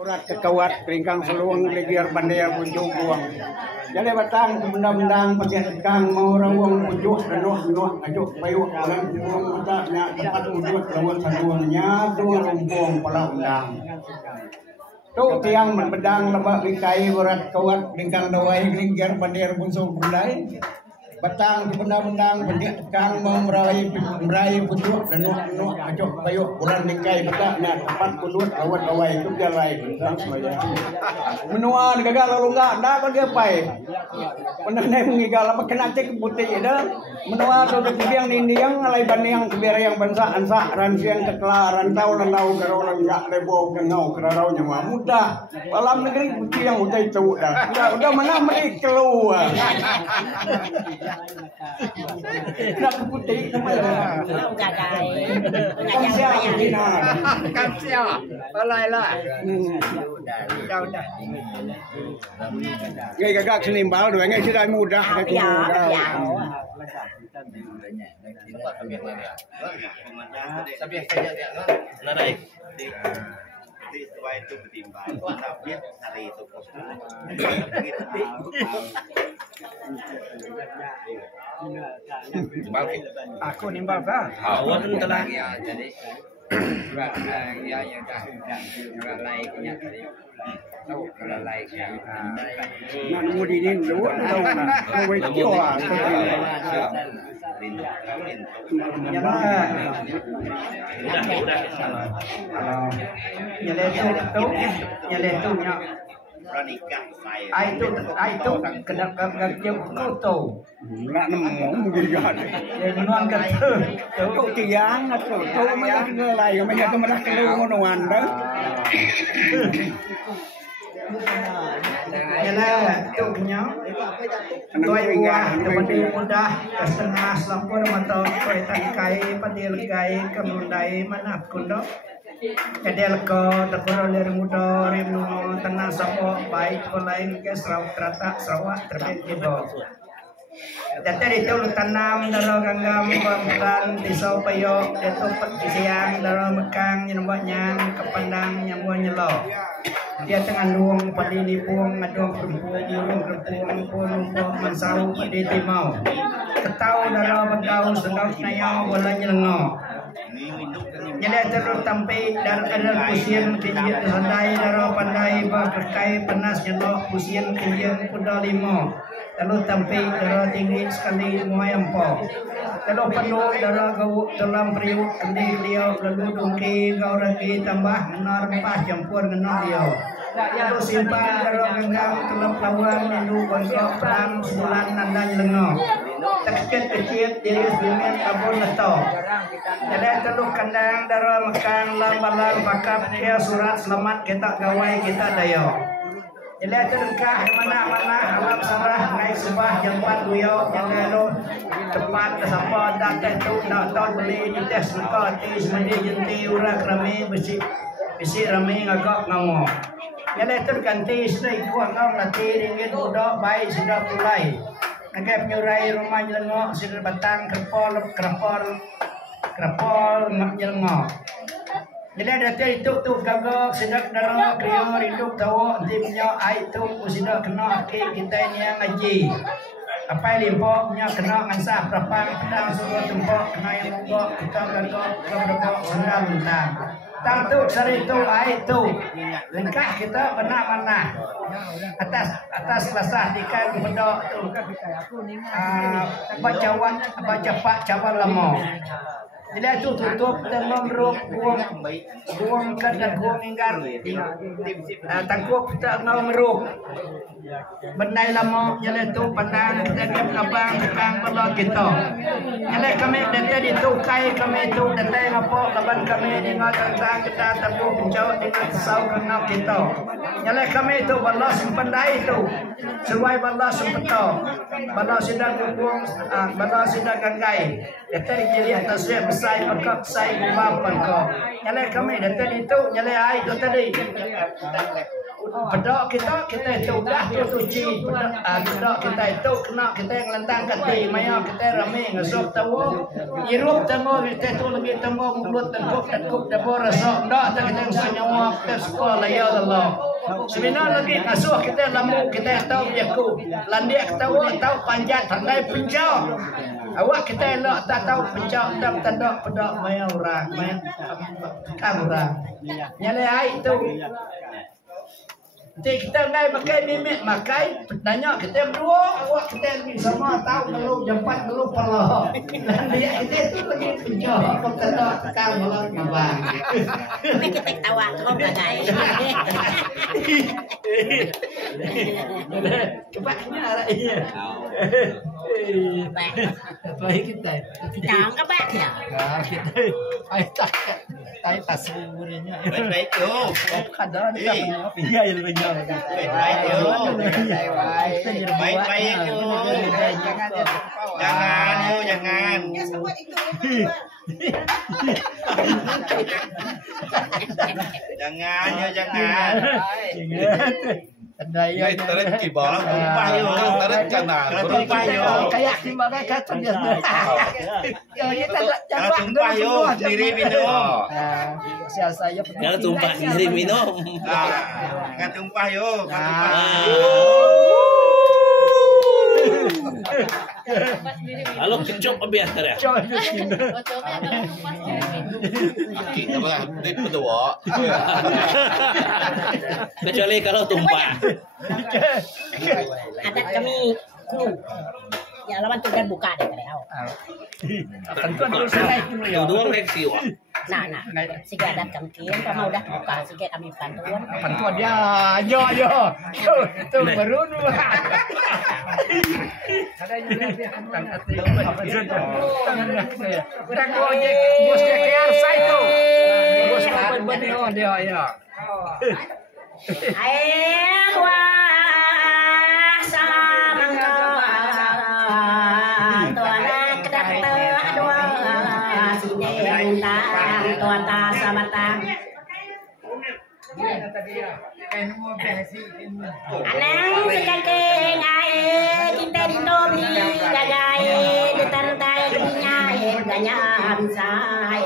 Surat kekawat peringkang seluang legiar bandaya punjuk buang. Jadi batang benda-bendang pakai mau rawang punjuk renuh ajuk payuk dalam buang matanya tempat punjuk lawat saluangnya dua rumpung pala undang. Tu tiang bedang lebak likai berat kawat peringkang dawai legiar bandaya punjuk bundai. Batang benda-bendang pendiak kang merai punjuk renuh ajuk payuk bulan likai batangnya tempat punjuk lawat dawai itu dia lain bentang semaya. Menuan gagal lalu enggak kan dia pai. Penanai mengigal apa kena cek putih dah. Menua sudah tiang nindiang alai baniang kebiara yang bangsa ansa ransian ketelaran tahu landau karolan enggak lebo kengau kerarau nyawa mudah. Dalam negeri putih yang udah itu dah. Udah mana meri keluar. Nak putih namanya. Kamsia, balailah. Udah. Ngay gagak senimbal doang ngay sudah mudah Aku nimbal kan? Awak tu telah jadi surat yang dah lain punya tadi. Tahu kalau lain nak nemu di ini dulu kau itu Nyale tu nya. Ai tu kena kerja tu. nak nemu mungkin kan Menuan kata. tu tiang tu mana ngelai mana tu mana keluar menuan dah. Yalah tu nya. Doi buah teman mudah setengah selampur mata koi tangkai padil gai kemundai mana kundo. Kadel ko takuro ler mudo rimu tenang sapo baik lain ke serau terata sawah terbit gitu. Jadi itu tanam daro ganggam bulan pisau payo itu siang daro mekang nyembahnya kepandang nyamua nyelo. Dia tengah luang padi lipung ngadong perempuan nyurung kertuang pun mansau padi timau. Ketau daro begau sedang nayau bola nyelengo. Jadi terus tampai dan ada pusian tinggi sandai daro pandai berkai panas nyelok pusian tinggi kuda limo. Lalu tampai daro tinggi sekali moyampo. Lalu penuh daro gawuk dalam periuk kendi beliau lalu dungki gau lagi tambah menor rempah campur menor dia. Lalu simpan daro genggam telap lawan lalu bongkok perang sebulan nanda nyelengo. Kecil diri sebimin kabur leto. Jadi teluk kandang daro mekang lambalan bakap dia surat selamat kita gawai kita dayo. Jadi terengkah mana-mana alam sarah naik subah jempat guyo yang lalu tepat sampai datang tu nak tahun beli di tes suka tis mandi jenti urak rame besi rame ngagak ngamo. Jadi terganti sedai kuat ngam lati ringgit udah baik sudah mulai. Nagap nyurai rumah jelengok sudah batang kerpol jelengok. Jadi ada itu tu kagak sedap darah kriyo rindu tahu timnya ai tu sudah kena kita ini yang ngaji. Apa limpo nya kena ngansah perapang pedang suruh tempok kena yang mogok kita kagak berapa sendal mentang. Tang tu sari tu ai tu. Lengkap kita benar mana. Atas basah dikai bedok tu. Baca pak cawan lama. Jadi itu tutup dengan buang dan buang inggar. Tangkup kita ngau meruk. Bendai lama jadi itu pandang kita ngabang kang pelot kita. Jadi kami dari itu kai kami itu dari ngapok laban kami dengan tentang kita tabu pencau dengan sau kena kita. Jadi kami itu balas pendai itu. Sesuai balas sempeto. Balas sidang buang balas sidang ganggai. Jadi jadi atas sai perkok sai bam perkok. Nyale kami dan tadi itu nyale ai itu tadi. Pedok kita itu udah tuci pedok kita itu kena kita yang lentang kati maya kita rame ngasok tawo irup tawo kita itu lagi tawo mulut tekuk tawo rasok dak kita yang senyawa ke sekolah ya Allah. Sebenarnya lagi ngasuh kita lamu kita tahu jaku landia tahu panjat tandai pencau. Awak kita elok tak tahu pencau tak tandok pedok maya orang maya orang. Nyale ai itu kita ngai makai mimik makai nanya kita berdua awak kita ni sama tahu kalau jempat belum pala dan dia itu lagi penjah kau kata kau malah ngabang kita tawa kau bagai kebaknya arahnya baik kita jangan kebak ya kita baik tak semuanya baik tu. kadang kita punya ilmu Baik tu. Baik tu. Jangan. Jangan. Ngay tarik kibalang tumpah yo, tarik kanan. Tumpah yo. Kayak di mana kata dia. Kalau tumpah yo sendiri minum. Saya Kalau tumpah sendiri minum. Kan tumpah yo. Kalau kecup biasa ya. Kita malah tip berdua. Kecuali kalau tumpah. adat kami kru ya lawan tugas buka deh kali awak Tentuan terus saya dulu ya. Dua leksi wah. nah sikit adat kami kalau udah buka sikit kami bantuan Bantuan dia, yo. Tu baru nu. Ada yang lebih hantar hati. Kita gojek bos KKR saya tu. Bos benih dia ya. air wah samangka tuana kedata dua sinentang tuata sabatang anang sekakeng air kita dinobi gagai ditantai dinyai ganya bisai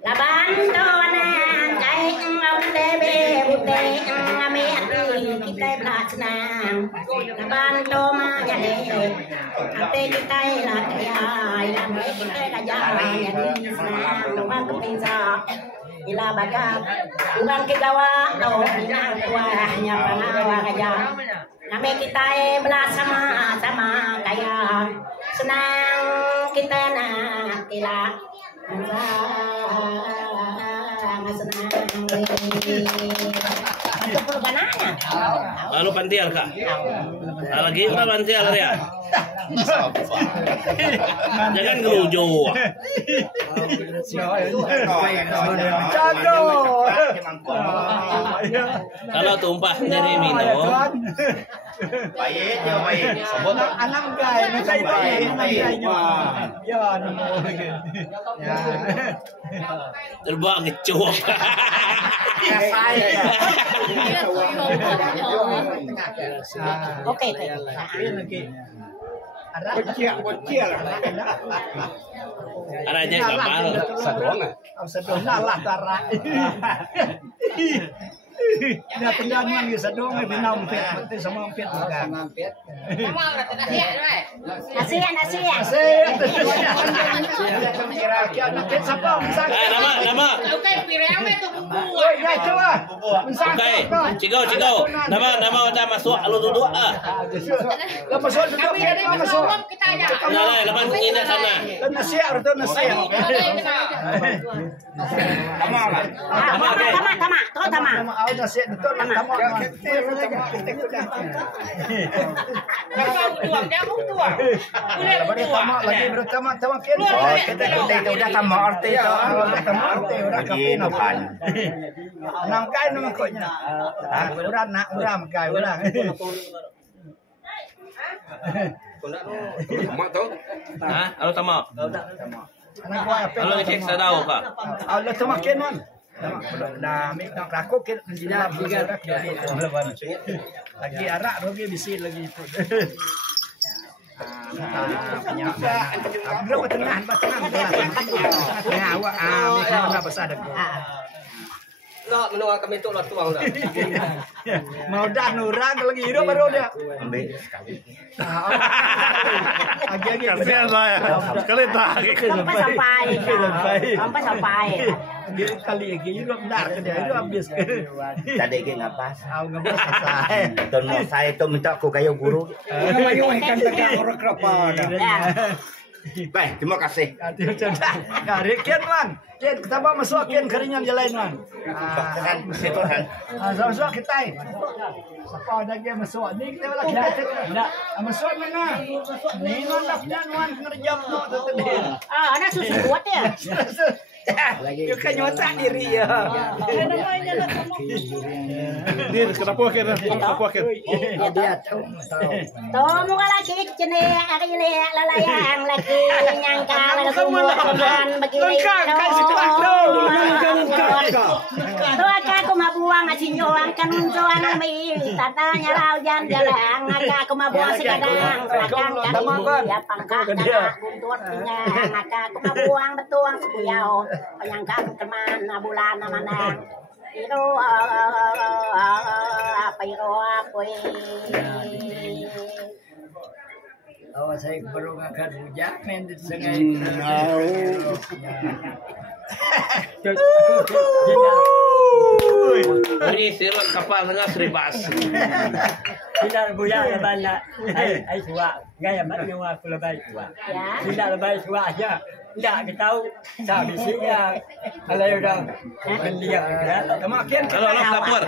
laban toanang kai ngau tebe bute ame ati kita belasnang laban toma jale ate kita lakai ame kita gajah jadi senang luang kepinsa ila bagat uang kegawa no nang tuahnya pangawa gajah ame kita belasama kaya senang kita nak ila Lalu pantial kak. Lagi apa pantial ya? Jangan ngelujo. Kalau tumpah sendiri minum. Baik. Sebut anak gay, macam baik. Ya, Terbang kecuak. Oke. Bocil. Ada aja kapal. Sedong lah tarak. Dia tendangan dia sedong binam pet sama pet juga. Asian. Nama. Oke. Cikau. Nama udah masuk lu duduk ah. Masuk. Nah, lepas ini sana. Nasihat. Mak tu. Ha? Ano tama? Anak gua apa? Ano cek sa daw ka? Allah semakin man. Dami nak rakuk kita tidak lagi arak lagi bisi lagi itu. Berapa tengah ya awak ini besar dah. Lo menua kami tu lo tuang dah. Mau dah nurang lagi hidup baru dia. Ambil. Lagi Kasihan saya. Sekali tak. Sampai sampai. Dia kali lagi hidup benar ke dia hidup habis. Tadi ke ngapas. Ngapas selesai. Ton mau saya tu minta aku kayu guru. Kayu ikan tegak orang kerapa dah. Baik, terima kasih. Kian man, kian kita bawa masuk kian keringan jalan man. Kan situ kan. Masuk kita. Siapa ada yang masuk ni kita lagi kita. Masuk mana? Ni man dapnya man ngerjam no tu tadi. Anak susu kuat ya. You kan nyotak diri ya. Dir, kenapa akhirnya? Kenapa akhir? Dia tahu. Tuh muka laki cene akile lalayang laki nyangka lalu semua teman begini. Tuh aku mau buang asin joang kan joang mi tatanya laujan jalan aku mau buang sekadang belakang kaki ya pangkat buntut aku mau buang betuang sebuyau penyangkang teman bulan manang itu apa itu apa Awas saya baru ngangkat rujak men di sengai. Ini silap kapal tengah seribas. Tidak buaya banyak. Ai suak, gaya mat nyawa aku lebay suak. Tidak lebay suak aja. Tidak tahu sabi sih ya. Kalau udah mendiam ya. Kemakin Halo, lapor.